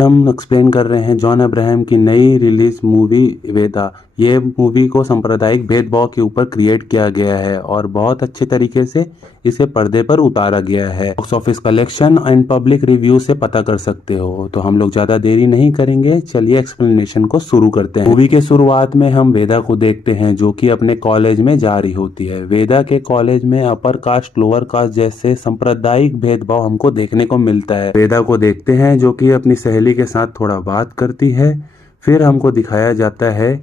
हम एक्सप्लेन कर रहे हैं जॉन अब्राहम की नई रिलीज मूवी वेदा। ये मूवी को सांप्रदायिक भेदभाव के ऊपर क्रिएट किया गया है और बहुत अच्छे तरीके से इसे पर्दे पर उतारा गया है। Box office collection and public review से पता कर सकते हो। तो हम लोग ज्यादा देरी नहीं करेंगे, चलिए एक्सप्लेनेशन को शुरू करते हैं। मूवी के शुरुआत में हम वेदा को देखते हैं जो कि अपने कॉलेज में जा रही होती है। वेदा के कॉलेज में अपर कास्ट लोअर कास्ट जैसे सांप्रदायिक भेदभाव हमको देखने को मिलता है। वेदा को देखते हैं जो कि अपनी सहेली के साथ थोड़ा बात करती है। फिर हमको दिखाया जाता है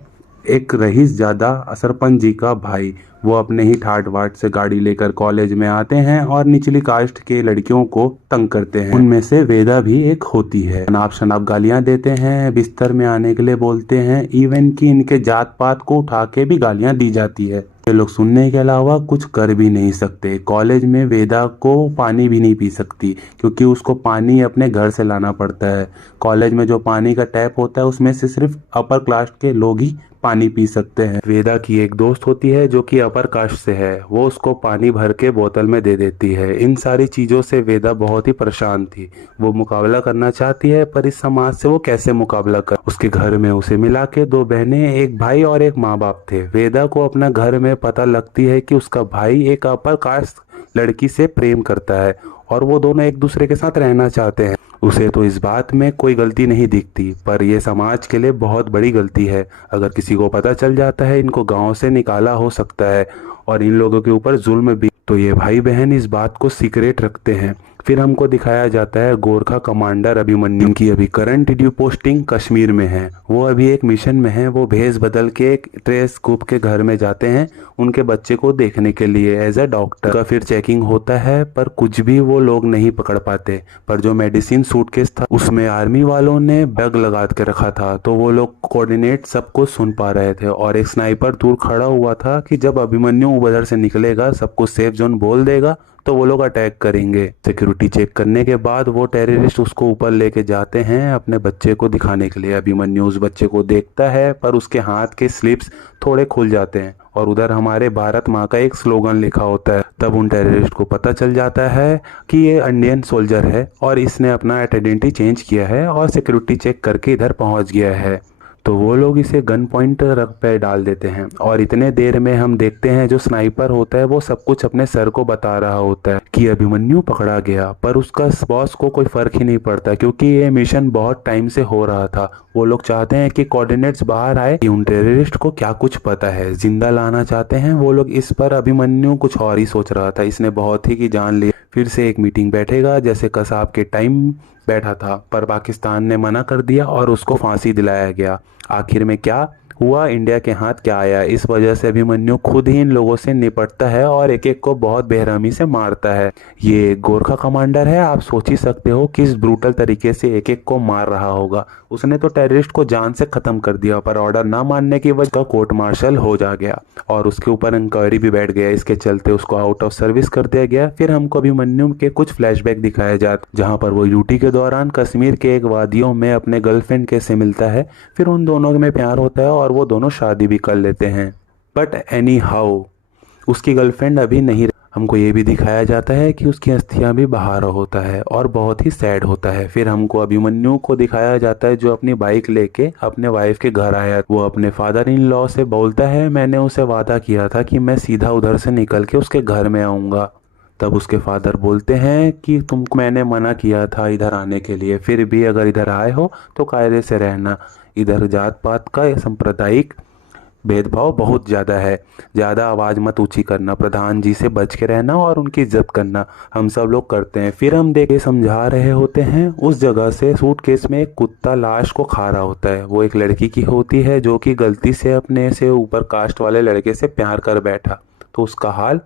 एक रईस ज्यादा सरपंच जी का भाई। वो अपने ही ठाट बाट से गाड़ी लेकर कॉलेज में आते हैं और निचली कास्ट के लड़कियों को तंग करते हैं। उनमें से वेदा भी एक होती है। शनाब शनाब गालियां देते हैं, बिस्तर में आने के लिए बोलते हैं, इवन कि इनके जात पात को उठा के भी गालियां दी जाती है। ये लोग सुनने के अलावा कुछ कर भी नहीं सकते। कॉलेज में वेदा को पानी भी नहीं पी सकती क्योंकि उसको पानी अपने घर से लाना पड़ता है। कॉलेज में जो पानी का टैप होता है उसमें से सिर्फ अपर क्लास के लोग ही पानी पी सकते हैं। वेदा की एक दोस्त होती है जो कि अपर कास्ट से है। वो उसको पानी भर के बोतल में दे देती है। इन सारी चीजों से वेदा बहुत ही परेशान थी। वो मुकाबला करना चाहती है पर इस समाज से वो कैसे मुकाबला कर। उसके घर में उसे मिला के दो बहनें, एक भाई और एक माँ बाप थे। वेदा को अपना घर में पता लगती है कि उसका भाई एक अपर कास्ट लड़की से प्रेम करता है और वो दोनों एक दूसरे के साथ रहना चाहते हैं। उसे तो इस बात में कोई गलती नहीं दिखती पर यह समाज के लिए बहुत बड़ी गलती है। अगर किसी को पता चल जाता है इनको गांव से निकाला हो सकता है और इन लोगों के ऊपर जुल्म भी। तो ये भाई बहन इस बात को सीक्रेट रखते हैं। फिर हमको दिखाया जाता है गोरखा कमांडर अभिमन्यु की अभी करंट ड्यू पोस्टिंग कश्मीर में है। वो अभी एक मिशन में है। वो भेष बदल के एक ट्रेस ग्रुप के घर में जाते हैं उनके बच्चे को देखने के लिए एज अ डॉक्टर का। फिर चेकिंग होता है पर कुछ भी वो लोग नहीं पकड़ पाते। पर जो मेडिसिन सूटकेस था उसमें आर्मी वालों ने बैग लगा के रखा था तो वो लोग कोऑर्डिनेट सब कुछ सुन पा रहे थे और एक स्नाइपर दूर खड़ा हुआ था कि जब अभिमन्यु उधर से निकलेगा सब कुछ सेफ जोन बोल देगा तो वो लोग अटैक करेंगे। सिक्योरिटी चेक करने के बाद वो टेररिस्ट उसको ऊपर लेके जाते हैं अपने बच्चे को दिखाने के लिए। अभिमन्यु उस बच्चे को देखता है पर उसके हाथ के स्लिप्स थोड़े खुल जाते हैं और उधर हमारे भारत माँ का एक स्लोगन लिखा होता है। तब उन टेररिस्ट को पता चल जाता है कि ये इंडियन सोल्जर है और इसने अपना आइडेंटिटी चेंज किया है और सिक्योरिटी चेक करके इधर पहुंच गया है। तो वो लोग इसे गन पॉइंट पे डाल देते हैं और इतने देर में हम देखते हैं जो स्नाइपर होता है वो सब कुछ अपने सर को बता रहा होता है कि अभिमन्यु पकड़ा गया। पर उसका बॉस को कोई फर्क ही नहीं पड़ता क्योंकि ये मिशन बहुत टाइम से हो रहा था। वो लोग चाहते हैं कि कोऑर्डिनेट्स बाहर आए कि उन टेररिस्ट को क्या कुछ पता है, जिंदा लाना चाहते हैं वो लोग। इस पर अभिमन्यु कुछ और ही सोच रहा था। इसने बहुत ही की जान ली। फिर से एक मीटिंग बैठेगा जैसे कसाब के टाइम बैठा था पर पाकिस्तान ने मना कर दिया और उसको फांसी दिलाया गया। आखिर में क्या हुआ, इंडिया के हाथ क्या आया। इस वजह से अभिमन्यु खुद ही इन लोगों से निपटता है और एक एक को बहुत बेरहमी से मारता है। ये गोरखा कमांडर है, आप सोच ही सकते हो किस ब्रूटल तरीके से एक एक को मार रहा होगा। उसने तो टेररिस्ट को जान से खत्म कर दिया पर ऑर्डर ना मानने की वजह कोर्ट मार्शल हो जा गया और उसके ऊपर इंक्वायरी भी बैठ गया। इसके चलते उसको आउट ऑफ सर्विस कर दिया गया। फिर हमको अभिमन्यु के कुछ फ्लैशबैक दिखाए जाते जहां पर वो ड्यूटी के दौरान कश्मीर के एक वादियों में अपने गर्लफ्रेंड के से मिलता है। फिर उन दोनों में प्यार होता है और वो दोनों शादी भी कर लेते हैं। बट एनी हाउ उसकी गर्लफ्रेंड अभी नहीं। हमको ये भी दिखाया जाता है कि उसकी अस्थियां भी बहा रहा होता है और बहुत ही सैड होता है। फिर हमको अभिमन्यु को दिखाया जाता है जो अपनी बाइक लेके अपने वाइफ के घर आया। वो अपने फादर इन लॉ से बोलता है मैंने उसे वादा किया था कि मैं सीधा उधर से निकल के उसके घर में आऊँगा। तब उसके फादर बोलते हैं कि तुमको मैंने मना किया था इधर आने के लिए, फिर भी अगर इधर आए हो तो कायदे से रहना। इधर जात पात का सांप्रदायिक भेदभाव बहुत ज़्यादा है। ज़्यादा आवाज़ मत ऊंची करना, प्रधान जी से बच के रहना और उनकी इज्जत करना। हम सब लोग करते हैं। फिर हम देखे समझा रहे होते हैं उस जगह से सूटकेस में एक कुत्ता लाश को खा रहा होता है। वो एक लड़की की होती है जो कि गलती से अपने से ऊपर कास्ट वाले लड़के से प्यार कर बैठा। तो उसका हाल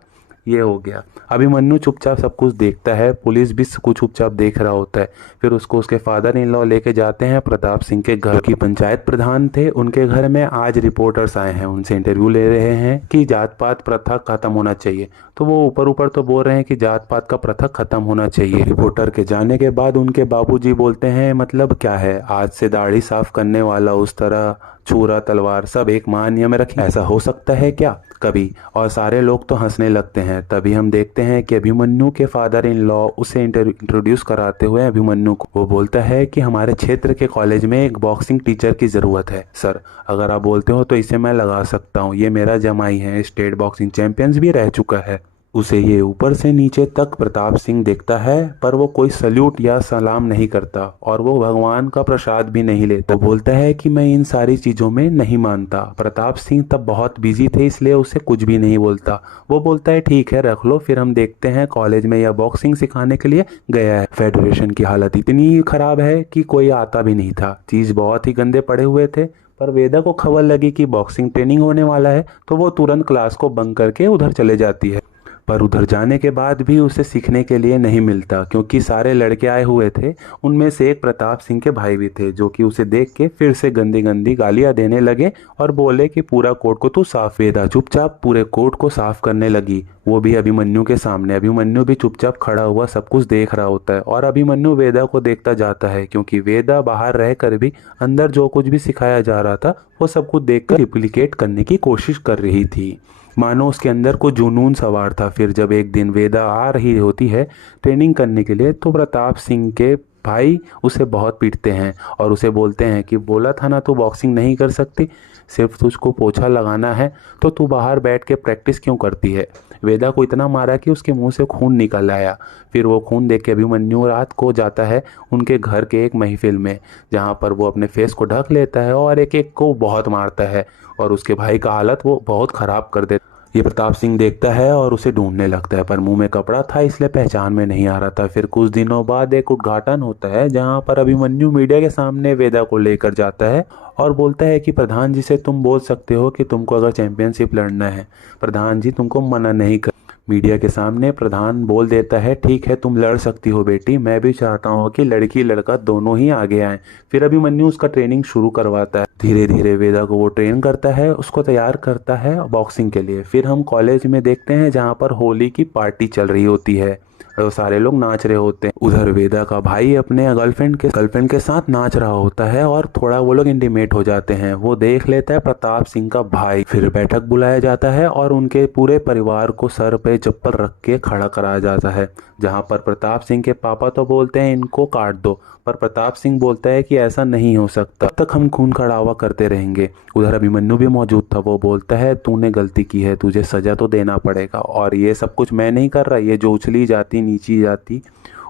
ये हो गया। अभिमन्यु चुपचाप सब कुछ देखता है, पुलिस भी कुछ चुपचाप देख रहा होता है। फिर उसको उसके फादर इन लॉ लेके जाते हैं प्रताप सिंह के घर। की पंचायत प्रधान थे उनके घर में। आज रिपोर्टर्स आए हैं, उनसे इंटरव्यू ले रहे हैं कि जात पात प्रथा खत्म होना चाहिए। तो वो ऊपर ऊपर तो बोल रहे हैं कि जात पात का प्रथा खत्म होना चाहिए। रिपोर्टर के जाने के बाद उनके बाबूजी बोलते हैं मतलब क्या है, आज से दाढ़ी साफ करने वाला उस तरह छुरा तलवार सब एक महान्य में रखें, ऐसा हो सकता है क्या कभी? और सारे लोग तो हंसने लगते हैं। तभी हम देखते हैं कि अभिमन्यु के फादर इन लॉ उसे इंट्रोड्यूस कराते हुए अभिमन्यु को वो बोलता है कि हमारे क्षेत्र के कॉलेज में एक बॉक्सिंग टीचर की ज़रूरत है सर। अगर आप बोलते हो तो इसे मैं लगा सकता हूँ। ये मेरा जमाई है, स्टेट बॉक्सिंग चैंपियंस भी रह चुका है। उसे ये ऊपर से नीचे तक प्रताप सिंह देखता है, पर वो कोई सल्यूट या सलाम नहीं करता और वो भगवान का प्रसाद भी नहीं लेता। वो बोलता है कि मैं इन सारी चीज़ों में नहीं मानता। प्रताप सिंह तब बहुत बिजी थे, इसलिए उसे कुछ भी नहीं बोलता। वो बोलता है ठीक है रख लो। फिर हम देखते हैं कॉलेज में यह बॉक्सिंग सिखाने के लिए गया है। फेडरेशन की हालत इतनी खराब है कि कोई आता भी नहीं था। चीज़ बहुत ही गंदे पड़े हुए थे। पर वेदा को खबर लगी कि बॉक्सिंग ट्रेनिंग होने वाला है, तो वो तुरंत क्लास को बंक करके उधर चले जाती है। पर उधर जाने के बाद भी उसे सीखने के लिए नहीं मिलता, क्योंकि सारे लड़के आए हुए थे। उनमें से एक प्रताप सिंह के भाई भी थे, जो कि उसे देख के फिर से गंदी गंदी गालियां देने लगे और बोले कि पूरा कोर्ट को तू साफ। वेदा चुपचाप पूरे कोर्ट को साफ करने लगी, वो भी अभिमन्यु के सामने। अभिमन्यु भी चुपचाप खड़ा हुआ सब कुछ देख रहा होता है और अभिमन्यु वेदा को देखता जाता है, क्योंकि वेदा बाहर रहकर भी अंदर जो कुछ भी सिखाया जा रहा था वो सब कुछ देखकर रिप्लिकेट करने की कोशिश कर रही थी, मानो उसके अंदर को जुनून सवार था। फिर जब एक दिन वेदा आ रही होती है ट्रेनिंग करने के लिए, तो प्रताप सिंह के भाई उसे बहुत पीटते हैं और उसे बोलते हैं कि बोला था ना तू बॉक्सिंग नहीं कर सकती, सिर्फ तुझको पोछा लगाना है तो तू बाहर बैठ के प्रैक्टिस क्यों करती है। वेदा को इतना मारा कि उसके मुंह से खून निकल आया। फिर वो खून देख के अभिमन्यु रात को जाता है उनके घर के एक महफिल में, जहाँ पर वो अपने फेस को ढक लेता है और एक एक को बहुत मारता है और उसके भाई का हालत वो बहुत ख़राब कर देता। ये प्रताप सिंह देखता है और उसे ढूंढने लगता है, पर मुंह में कपड़ा था इसलिए पहचान में नहीं आ रहा था। फिर कुछ दिनों बाद एक उद्घाटन होता है, जहां पर अभिमन्यु मीडिया के सामने वेदा को लेकर जाता है और बोलता है कि प्रधान जी से तुम बोल सकते हो कि तुमको अगर चैंपियनशिप लड़ना है, प्रधान जी तुमको मना नहीं कर। मीडिया के सामने प्रधान बोल देता है ठीक है तुम लड़ सकती हो बेटी, मैं भी चाहता हूँ कि लड़की लड़का दोनों ही आगे आए। फिर अभिमन्यु उसका ट्रेनिंग शुरू करवाता है। धीरे धीरे वेदा को वो ट्रेन करता है, उसको तैयार करता है बॉक्सिंग के लिए। फिर हम कॉलेज में देखते हैं जहाँ पर होली की पार्टी चल रही होती है और सारे लोग नाच रहे होते हैं। उधर वेदा का भाई अपने गर्लफ्रेंड के साथ नाच रहा होता है और थोड़ा वो लोग इंटीमेट हो जाते हैं। वो देख लेता है प्रताप सिंह का भाई। फिर बैठक बुलाया जाता है और उनके पूरे परिवार को सर पे चप्पल रख के खड़ा कराया जाता है, जहाँ पर प्रताप सिंह के पापा तो बोलते हैं इनको काट दो, पर प्रताप सिंह बोलता है कि ऐसा नहीं हो सकता, तब तक हम खून खड़ावा करते रहेंगे। उधर अभिमन्यु भी मौजूद था। वो बोलता है तूने गलती की है, तुझे सजा तो देना पड़ेगा और ये सब कुछ मैं नहीं कर रहा, ये जो उछली जाती नीची जाती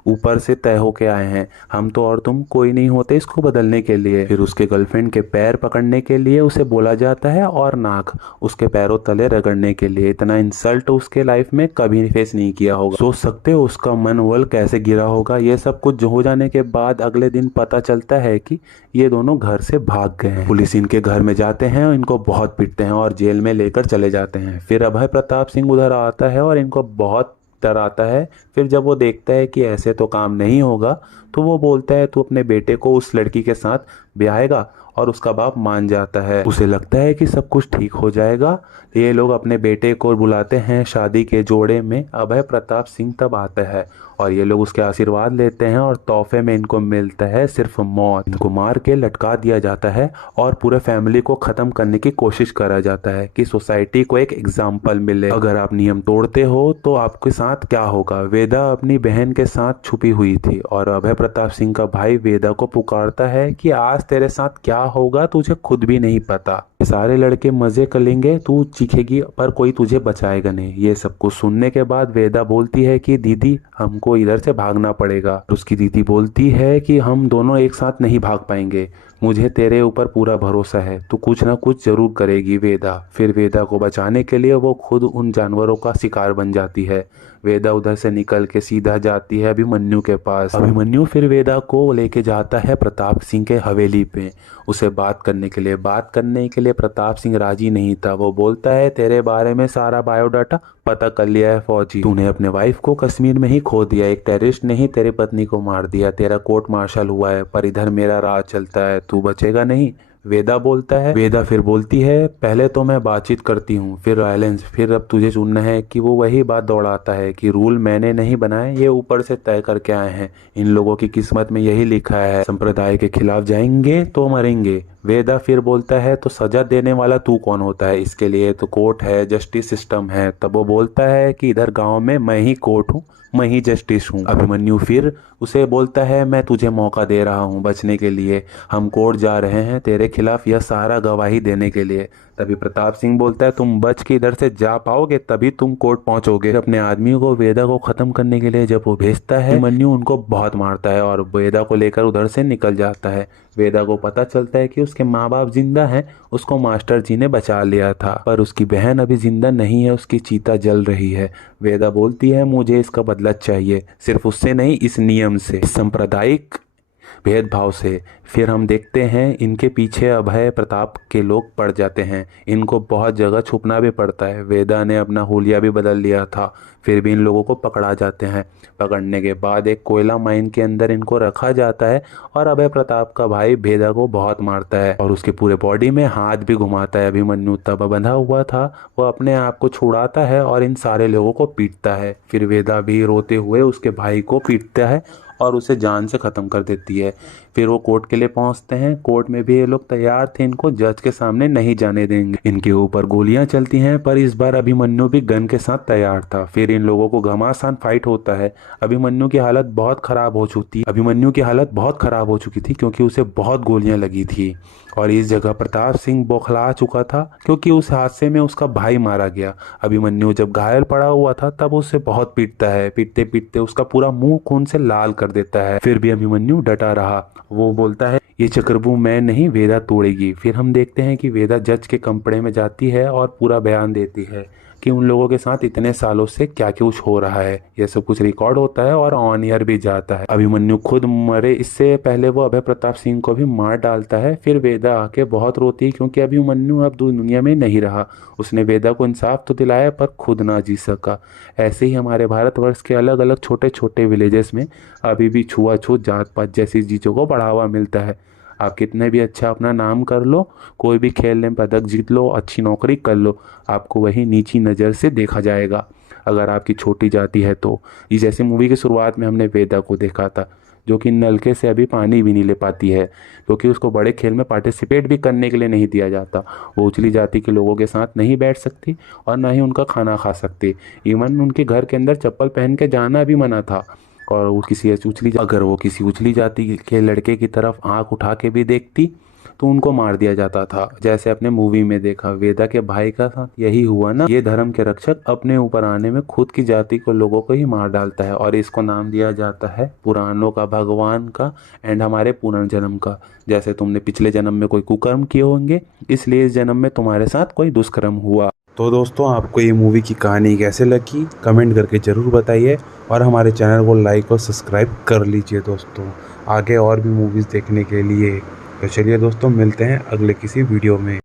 ऊपर से तय होके आए हैं, हम तो और तुम कोई नहीं होते इसको बदलने के लिए। फिर उसके गर्लफ्रेंड के पैर पकड़ने के लिए उसे बोला जाता है और नाक उसके पैरों तले रगड़ने के लिए। इतना इंसल्ट उसके लाइफ में कभी फेस नहीं किया होगा। सोच सकते हो उसका मनोबल कैसे गिरा होगा। ये सब कुछ हो जाने के बाद अगले दिन पता चलता है कि ये दोनों घर से भाग गए हैं। पुलिस इनके घर में जाते हैं, इनको बहुत पीटते हैं और जेल में लेकर चले जाते हैं। फिर अभय प्रताप सिंह उधर आता है और इनको बहुत डर आता है। फिर जब वो देखता है कि ऐसे तो काम नहीं होगा, तो वो बोलता है तू अपने बेटे को उस लड़की के साथ ब्याहेगा, और उसका बाप मान जाता है। उसे लगता है कि सब कुछ ठीक हो जाएगा। ये लोग अपने बेटे को बुलाते हैं शादी के जोड़े में। अभय प्रताप सिंह तब आता है और ये लोग उसके आशीर्वाद लेते हैं और तोहफे में इनको मिलता है सिर्फ मौत। इनको मार के लटका दिया जाता है और पूरे फैमिली को ख़त्म करने की कोशिश करा जाता है कि सोसाइटी को एक एग्जाम्पल मिले, अगर आप नियम तोड़ते हो तो आपके साथ क्या होगा। वेदा अपनी बहन के साथ छुपी हुई थी और अभय प्रताप सिंह का भाई वेदा को पुकारता है कि आज तेरे साथ क्या होगा तुझे खुद भी नहीं पता। सारे लड़के मजे कर लेंगे, तू चीखेगी पर कोई तुझे बचाएगा नहीं। ये सब कुछ सुनने के बाद वेदा बोलती है कि दीदी हमको इधर से भागना पड़ेगा। उसकी दीदी बोलती है कि हम दोनों एक साथ नहीं भाग पाएंगे, मुझे तेरे ऊपर पूरा भरोसा है, तू कुछ ना कुछ जरूर करेगी वेदा। फिर वेदा को बचाने के लिए वो खुद उन जानवरों का शिकार बन जाती है। वेदा उधर से निकल के सीधा जाती है अभिमन्यु के पास। अभिमन्यु फिर वेदा को लेके जाता है प्रताप सिंह के हवेली पे उसे बात करने के लिए। बात करने के लिए प्रताप सिंह राजी नहीं था। वो बोलता है तेरे बारे में सारा बायोडाटा पता कर लिया है फौजी, तूने अपने वाइफ को कश्मीर में ही खो दिया, एक टेररिस्ट ने ही तेरी पत्नी को मार दिया, तेरा कोर्ट मार्शल हुआ है, पर इधर मेरा राज चलता है, तू बचेगा नहीं। वेदा बोलता है। वेदा फिर बोलती है पहले तो मैं बातचीत करती हूँ, फिर वायलेंस, फिर अब तुझे चुनना है। कि वो वही बात दौड़ाता है कि रूल मैंने नहीं बनाए, ये ऊपर से तय करके आए हैं, इन लोगों की किस्मत में यही लिखा है, संप्रदाय के खिलाफ जाएंगे तो मरेंगे। वेदा फिर बोलता है तो सजा देने वाला तू कौन होता है, इसके लिए तो कोर्ट है, जस्टिस सिस्टम है। तब वो बोलता है कि इधर गांव में मैं ही कोर्ट हूँ, मैं ही जस्टिस हूँ। अभिमन्यु फिर उसे बोलता है मैं तुझे मौका दे रहा हूँ बचने के लिए, हम कोर्ट जा रहे हैं तेरे खिलाफ यह सारा गवाही देने के लिए। तभी प्रताप सिंह बोलता है तुम बच के इधर से जा पाओगे तभी तुम कोर्ट पहुंचोगे। अपने आदमियों को वेदा को खत्म करने के लिए जब वो भेजता है, अभिमन्यु उनको बहुत मारता है और वेदा को लेकर उधर से निकल जाता है। वेदा को पता चलता है कि उसके माँ बाप जिंदा हैं, उसको मास्टर जी ने बचा लिया था, पर उसकी बहन अभी जिंदा नहीं है, उसकी चीता जल रही है। वेदा बोलती है मुझे इसका बदला चाहिए, सिर्फ उससे नहीं इस नियम से, इस सांप्रदायिक भेदभाव से। फिर हम देखते हैं इनके पीछे अभय प्रताप के लोग पड़ जाते हैं, इनको बहुत जगह छुपना भी पड़ता है। वेदा ने अपना हुलिया भी बदल लिया था, फिर भी इन लोगों को पकड़ा जाते हैं। पकड़ने के बाद एक कोयला माइन के अंदर इनको रखा जाता है और अभय प्रताप का भाई वेदा को बहुत मारता है और उसके पूरे बॉडी में हाथ भी घुमाता है। अभिमन्यु तब बंधा हुआ था, वो अपने आप को छुड़ाता है और इन सारे लोगों को पीटता है। फिर वेदा भी रोते हुए उसके भाई को पीटता है और उसे जान से ख़त्म कर देती है। फिर वो कोर्ट के लिए पहुंचते हैं। कोर्ट में भी ये लोग तैयार थे इनको जज के सामने नहीं जाने देंगे, इनके ऊपर गोलियां चलती हैं, पर इस बार अभिमन्यु भी गन के साथ तैयार था। फिर इन लोगों को घमासान फाइट होता है। अभिमन्यु की हालत बहुत खराब हो चुकी थी क्योंकि उसे बहुत गोलियां लगी थी और इस जगह प्रताप सिंह बौखला चुका था क्योंकि उस हादसे में उसका भाई मारा गया। अभिमन्यु जब घायल पड़ा हुआ था तब उसे बहुत पीटता है, पीटते पीटते उसका पूरा मुंह खून से लाल कर देता है। फिर भी अभिमन्यु डटा रहा, वो बोलता है ये चक्रव्यूह मैं नहीं वेदा तोड़ेगी। फिर हम देखते हैं कि वेदा जज के कमरे में जाती है और पूरा बयान देती है कि उन लोगों के साथ इतने सालों से क्या कुछ हो रहा है। ये सब कुछ रिकॉर्ड होता है और ऑन एयर भी जाता है। अभिमन्यु खुद मरे इससे पहले वो अभय प्रताप सिंह को भी मार डालता है। फिर वेदा आके बहुत रोती है क्योंकि अभिमन्यु अब दुनिया में नहीं रहा। उसने वेदा को इंसाफ तो दिलाया पर खुद ना जी सका। ऐसे ही हमारे भारतवर्ष के अलग अलग छोटे छोटे विलेजेस में अभी भी छुआछूत जात पात जैसी चीज़ों को बढ़ावा मिलता है। आप कितने भी अच्छा अपना नाम कर लो, कोई भी खेल में पदक जीत लो, अच्छी नौकरी कर लो, आपको वही नीची नज़र से देखा जाएगा अगर आपकी छोटी जाति है तो। इस जैसे मूवी की शुरुआत में हमने वेदा को देखा था जो कि नलके से अभी पानी भी नहीं ले पाती है क्योंकि उसको बड़े खेल में पार्टिसिपेट भी करने के लिए नहीं दिया जाता। वो उछली जाति के लोगों के साथ नहीं बैठ सकती और ना ही उनका खाना खा सकती। इवन उनके घर के अंदर चप्पल पहन के जाना भी मना था। और वो अगर वो किसी उछली जाति के लड़के की तरफ आंख उठा के भी देखती तो उनको मार दिया जाता था। जैसे अपने मूवी में देखा वेदा के भाई का साथ यही हुआ ना। ये धर्म के रक्षक अपने ऊपर आने में खुद की जाति को लोगों को ही मार डालता है और इसको नाम दिया जाता है पुराणों का भगवान का एंड हमारे पुनर्जन्म का। जैसे तुमने पिछले जन्म में कोई कुकर्म किए होंगे इसलिए इस जन्म में तुम्हारे साथ कोई दुष्कर्म हुआ। तो दोस्तों आपको ये मूवी की कहानी कैसे लगी कमेंट करके ज़रूर बताइए और हमारे चैनल को लाइक और सब्सक्राइब कर लीजिए दोस्तों आगे और भी मूवीज़ देखने के लिए। तो चलिए दोस्तों मिलते हैं अगले किसी वीडियो में।